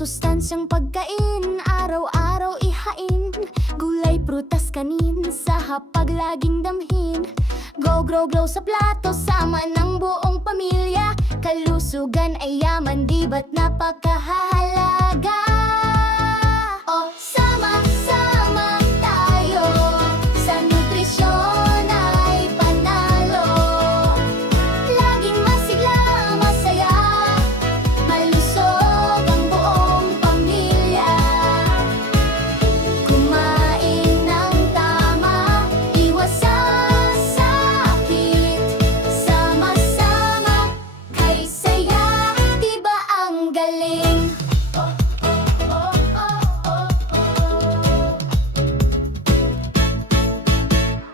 masustansyang pagkain, araw-araw ihain. Gulay, prutas, kanin, sa hapag laging damhin. Go, grow, glow sa plato, sama ng buong pamilya. Kalusugan ay yaman, di ba't napakahalaga? O, sama-sama tayo, sa nutrisyon ay panalo. Laging masigla, masaya, malusog ang buong pamilya. Kumain ng tama, iwas sa sakit. Sama-sama kay saya, di ba ang galing?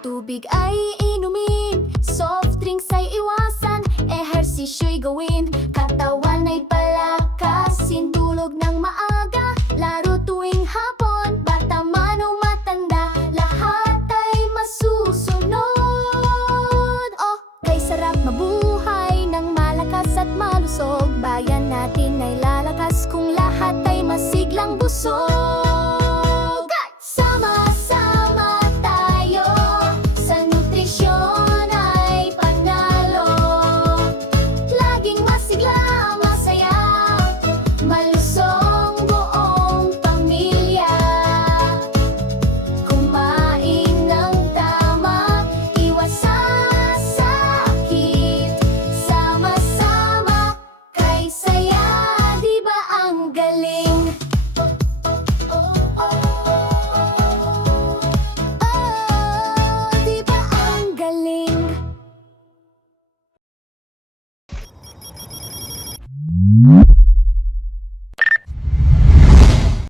Tubig ay inumin, soft drinks ay iwasan, ehersisyo'y gawin, katawan ay palakasin. Tulog ng maaga, laro tuwing hapon, bata man o matanda, lahat ay masusunod. Oh, kay sarap mabuhay ng malakas at malusog. Bayan natin ay lalakas kung lahat ay masiglang busog.